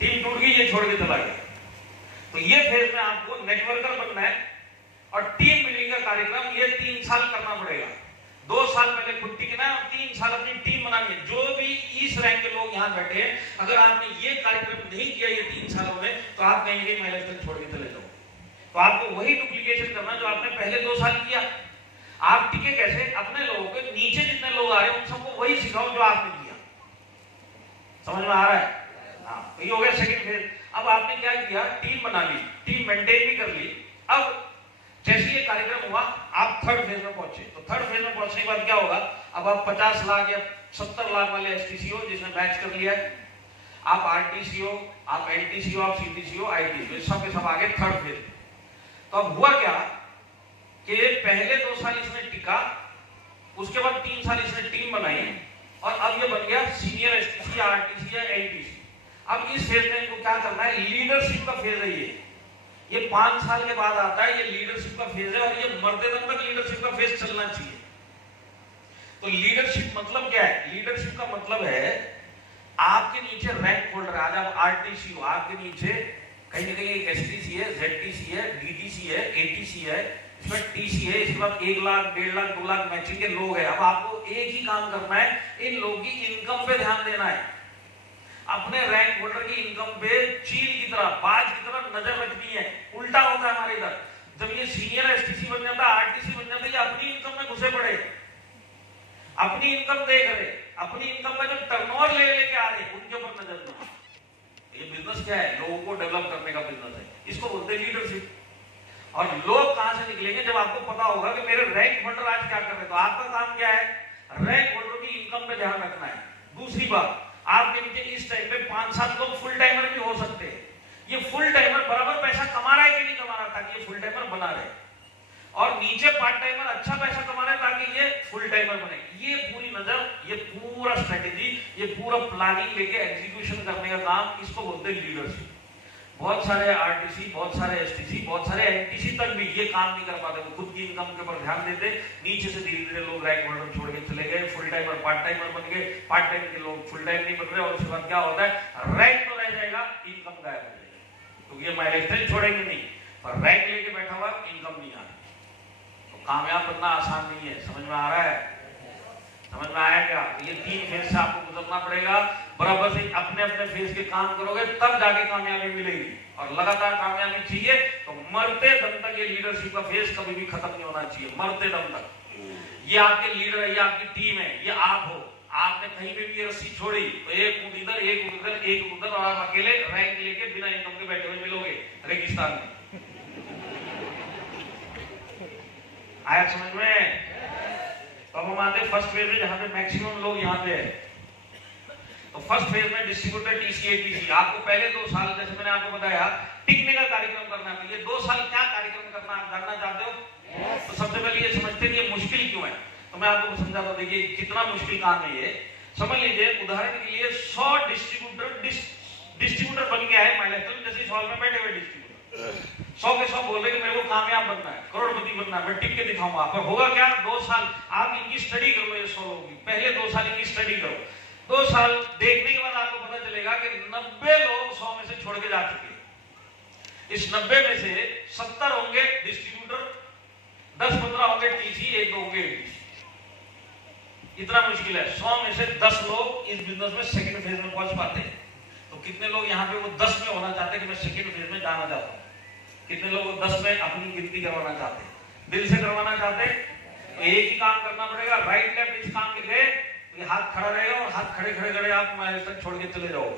Team टूट गई, ये छोड़ के चला गया। तो ये फेज में आपको नेटवर्कर बनना है और टीम बिल्डिंग का कार्यक्रम ये 3 साल करना पड़ेगा। 2 साल पहले खुद टिकना है और 3 साल अपनी टीम बनानी है। जो भी इस रैंक के लोग यहाँ बैठे हैं, अगर आपने ये कार्यक्रम नहीं किया ये 3 सालों में, तो आप कहीं कहीं माइलस्टोन छोड़ के चले जाओ। तो आपको वही डुप्लीकेशन करना जो आपने पहले 2 साल किया। आप टिके कैसे? अपने लोगों के नीचे जितने लोग आ रहे हैं उन सबको वही सिखाओ जो आपने किया। समझ में आ रहा है? हाँ, ये हो गया सेकंड फेज। अब आपने क्या किया? टीम बना ली, टीम मेंटेन भी कर ली। अब जैसे ये कार्यक्रम हुआ, आप थर्ड फेज में पहुंचे। तो थर्ड फेज में पहुंचने के बाद क्या होगा? अब आप 50 लाख या 70 लाख वाले एसटीसी हो जिसने बैच कर लिया है, आप आरटीसी हो, आप एनटीसी हो, आप सीटीसी हो, आईटीसी, सब के सब आगे थर्ड फेज। तो अब हुआ क्या कि पहले 2 साल इसने टिका, उसके बाद 3 साल इसने टीम बनाई और अब ये बन गया सीनियर एसटीसी, आरटीसी या एनटीसी। अब इस फेज में इनको क्या करना है? लीडरशिप का फेज है ये 5 साल के बाद आता है। ये लीडरशिप का फेज है और ये मरते दम तक लीडरशिप का फेज चलना चाहिए। तो लीडरशिप मतलब क्या है? लीडरशिप का मतलब है आपके नीचे रैंक होल्डर। आज आप आरटीसी हो, आपके नीचे कहीं ना कहीं एक एसटीसी है, जेडटीसी है, डीटीसी है, एटीसी है, इसमें टीसी है, इसके बाद 1 लाख, 1.5 लाख, 2 लाख मैचिंग के लोग हैं। अब आपको एक ही काम करना है, इन लोगों की इनकम पे ध्यान देना है। अपने रैंक होल्डर की इनकम पे चील की तरह, बाज की तरह नजर रखनी है। उल्टा होता है हमारे इधर, जब ये सीनियर एसटीसी बन जाता, आरटीसी बन जाता, ये अपनी इनकम में घुसे पड़े, अपनी इनकम देख रहे, अपनी इनकम में जो टर्नओवर लेके आ रहे उनके ऊपर नजर नहीं। ये बिजनेस क्या है? लोगों को डेवलप करने का बिजनेस है, इसको बोलते हैं लीडरशिप। और लोग कहां से निकलेंगे? जब आपको पता होगा कि मेरे रैंक होल्डर आज क्या कर रहे हैं। तो आपका काम क्या है? रैंक होल्डर की इनकम पे ध्यान रखना है। दूसरी बात, आपके नीचे इस टाइम पे 5-7 लोग फुल टाइमर भी हो सकते हैं। ये फुल टाइमर बराबर पैसा कमा रहा है कि नहीं कमा रहा, ताकि ये फुल टाइमर बना रहे, और नीचे पार्ट टाइमर अच्छा पैसा कमा रहे ताकि ये फुल टाइमर बने। ये पूरी नजर, ये पूरा स्ट्रेटेजी, ये पूरा प्लानिंग लेके एग्जीक्यूशन करने का काम, इसको बोलते हैं लीडरशिप। बहुत सारे आरटीसी, बहुत सारे एसटीसी, बहुत सारे एनटीसी तक भी ये काम नहीं कर पाते। वो खुद की इनकम के ऊपर ध्यान देते, नीचे से धीरे धीरे लोग रैंक होल्डर छोड़ के चले गए, फुल टाइमर पार्ट टाइमर बन गए, पार्ट टाइम के लोग फुल टाइम नहीं बन रहे, और उसके बाद क्या होता है? रैंक तो रह जाएगा, इनकम गायब हो जाएगी। तो ये माइलस्टोन छोड़ेंगे नहीं, पर रैंक लेके बैठा हुआ इनकम नहीं आ रही। तो कामयाब बनना आसान नहीं है। समझ में आ रहा है? समझ में आया क्या? ये 3 फेज से आपको गुजरना पड़ेगा। बराबर से अपने अपने फेज के काम करोगे तब जाके कामयाबी मिलेगी। और लगातार कामयाबी चाहिए तो मरते दम तक ये लीडरशिप का फेज कभी भी खत्म नहीं होना चाहिए, मरते दम तक। ये आपके लीडर है, ये आपकी टीम है, ये आप हो। आपने कहीं पे भी ये रस्सी छोड़ी तो एक कूद इधर, एक उधर, एक उधर, और आप अकेले रैंक लेके बिना इनकम के बैठे हुए मिलोगे रेगिस्तान में। आया समझ में? तो हम आते फर्स्ट फेज में, जहां पे मैक्सिमम लोग यहाँ पे है। तो फर्स्ट फेज में डिस्ट्रीब्यूटर, टीसी, एटीसी, आपको पहले 2 साल, जैसे मैंने आपको बताया, टिकने का कार्यक्रम करना है। ये 2 साल क्या कार्यक्रम करना आप जानना चाहते हो? तो सबसे पहले ये समझते हैं ये मुश्किल क्यों है। तो मैं आपको समझाता हूं, देखिए कितना मुश्किल काम है ये। समझ लीजिए उदाहरण के लिए 100 डिस्ट्रीब्यूटर बन गया है माइलस्टोन, जैसे इस हॉल में बैठे हुए डिस्ट्रीब्यूटर 100 के 100 बोल रहे कि मेरे को कामयाब बनना है, करोड़पति बनना है, मैं टिक के दिखाऊंगा। पर होगा क्या? 2 साल आप इनकी स्टडी कर लो, ये 100 लोगों की पहले 2 साल इनकी स्टडी करो। 2 साल देखने के बाद आपको पता चलेगा कि 90 लोग 100 में से छोड़ के जा चुके हैं। इस 90 में से 70 होंगे डिस्ट्रीब्यूटर, 10-15 होंगे टीसी, 1-2 होंगे एटीसी। इतना मुश्किल है। 100 में से 10 लोग इस बिजनेस में सेकंड फेज में पहुंच पाते हैं। तो कितने लोग यहाँ पे वो 10 में होना चाहते हैं कि मैं सेकंड फेज में जाना चाहता हूँ? कितने लोग वो 10 में अपनी गिनती करवाना चाहते हैं, दिल से करवाना चाहते हैं? तो एक ही काम करना पड़ेगा, राइट लेफ्ट इस काम के लिए हाथ खड़ा रहेगा और हाथ खड़े खड़े खड़े आप माइलस्टोन छोड़ के चले जाओगे।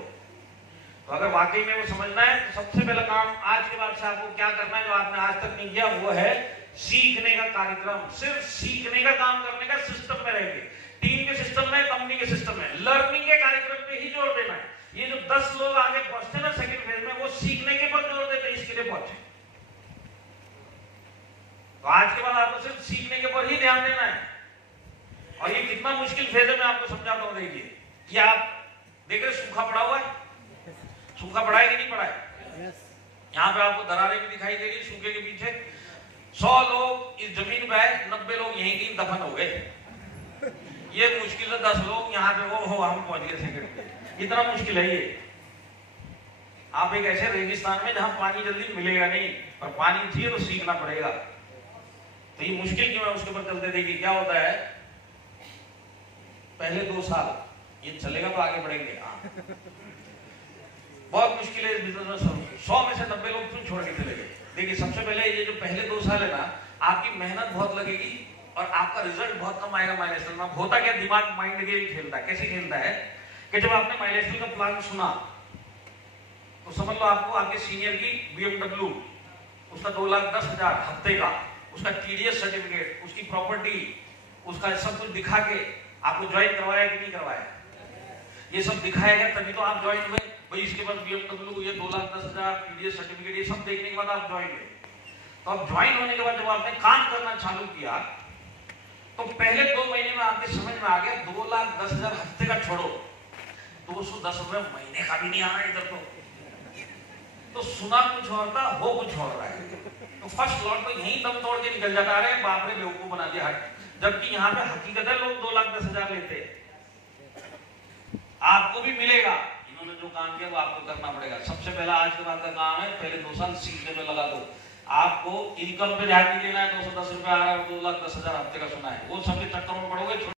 तो अगर वाकई में वो समझना है तो सबसे पहला काम आज के बाद से आपको क्या करना है, जो आपने आज तक नहीं किया, वो है सीखने का कार्यक्रम। सिर्फ सीखने का काम करने का, सिस्टम में रहेंगे, टीम के सिस्टम में, कंपनी के सिस्टम में, लर्निंग के कार्यक्रम पे ही जोर देना है। ये जो 10 लोग आगे पहुंचते ना सेकंड फेज में, वो सीखने के पर जोर देते, इसके लिए पहुंचे। तो आज के बाद आपको सिर्फ सीखने के पर ही ध्यान देना है। और ये कितना मुश्किल फेज है मैं आपको समझाता हूं। देखिए कि आप देख रहे सूखा पड़ा हुआ है, सूखा पड़ा है कि नहीं पड़ा है? यहाँ पे आपको दरारें भी दिखाई दे रही सूखे के पीछे। 100 लोग इस जमीन पे है, 90 लोग यहीं कहीं दफन हो गए। ये मुश्किल है 10 लोग यहाँ पे हो हम पहुंच गए सेकंड पे। इतना मुश्किल है ये। आप एक ऐसे रेगिस्तान में जहां पानी जल्दी मिलेगा नहीं, और पानी चाहिए तो सीखना पड़ेगा। तो ये मुश्किल क्यों है, उसके ऊपर चलते देखिए क्या होता है। पहले 2 साल ये चलेगा तो आगे बढ़ेंगे। बहुत मुश्किल है इस बिजनेस में। 100 में से 90 लोग क्यों छोड़ के चले गए। देखिए सबसे पहले ये जो पहले 2 साल है ना, आपकी मेहनत बहुत लगेगी और आपका रिजल्ट बहुत कम आएगा माइलेस्टल में। होता क्या, दिमाग माइंड गेम खेलता है। कैसे खेलता है कि जब आपने माइलेस्टल का प्लान सुना तो समझ लो आपको आपके सीनियर की BMW, उसका 2,10,000 हफ्ते का, उसका TDS सर्टिफिकेट, उसकी प्रॉपर्टी, उसका सब कुछ दिखा के आपको ज्वाइन करवाया कि नहीं करवाया। ये सब दिखाया गया तभी तो आप ज्वाइन हुए। भाई इसके पास BMW, ये 2,10,000 TDS सर्टिफिकेट, ये सब देखने के बाद आप ज्वाइन हुए। तो अब ज्वाइन होने के बाद जब आपने काम करना चालू किया तो पहले 2 महीने में आपके समझ में आ गया 2,10,000 हफ्ते का छोड़ो, 210 रुपए महीने का भी नहीं आ रहा इधर। तो सुना कुछ और था, हो कुछ और रहा है। तो फर्स्ट लॉट तो यहीं दम तोड़ के निकल जाता है, बाप रे बेवकूफ बना दिया। जबकि यहाँ पे हकीकत है लोग 2,10,000 लेते हैं। आपको भी मिलेगा, इन्होंने जो काम किया वो आपको करना पड़ेगा। सबसे पहला आज के बाद का काम है, पहले 2 साल सीखने में लगा दो। आपको इनकम पे ध्यान नहीं देना है। 210 रुपए आ रहा है, 2,10,000 हफ्ते का सुना है, वो सबके चक्कर में पड़ोगे।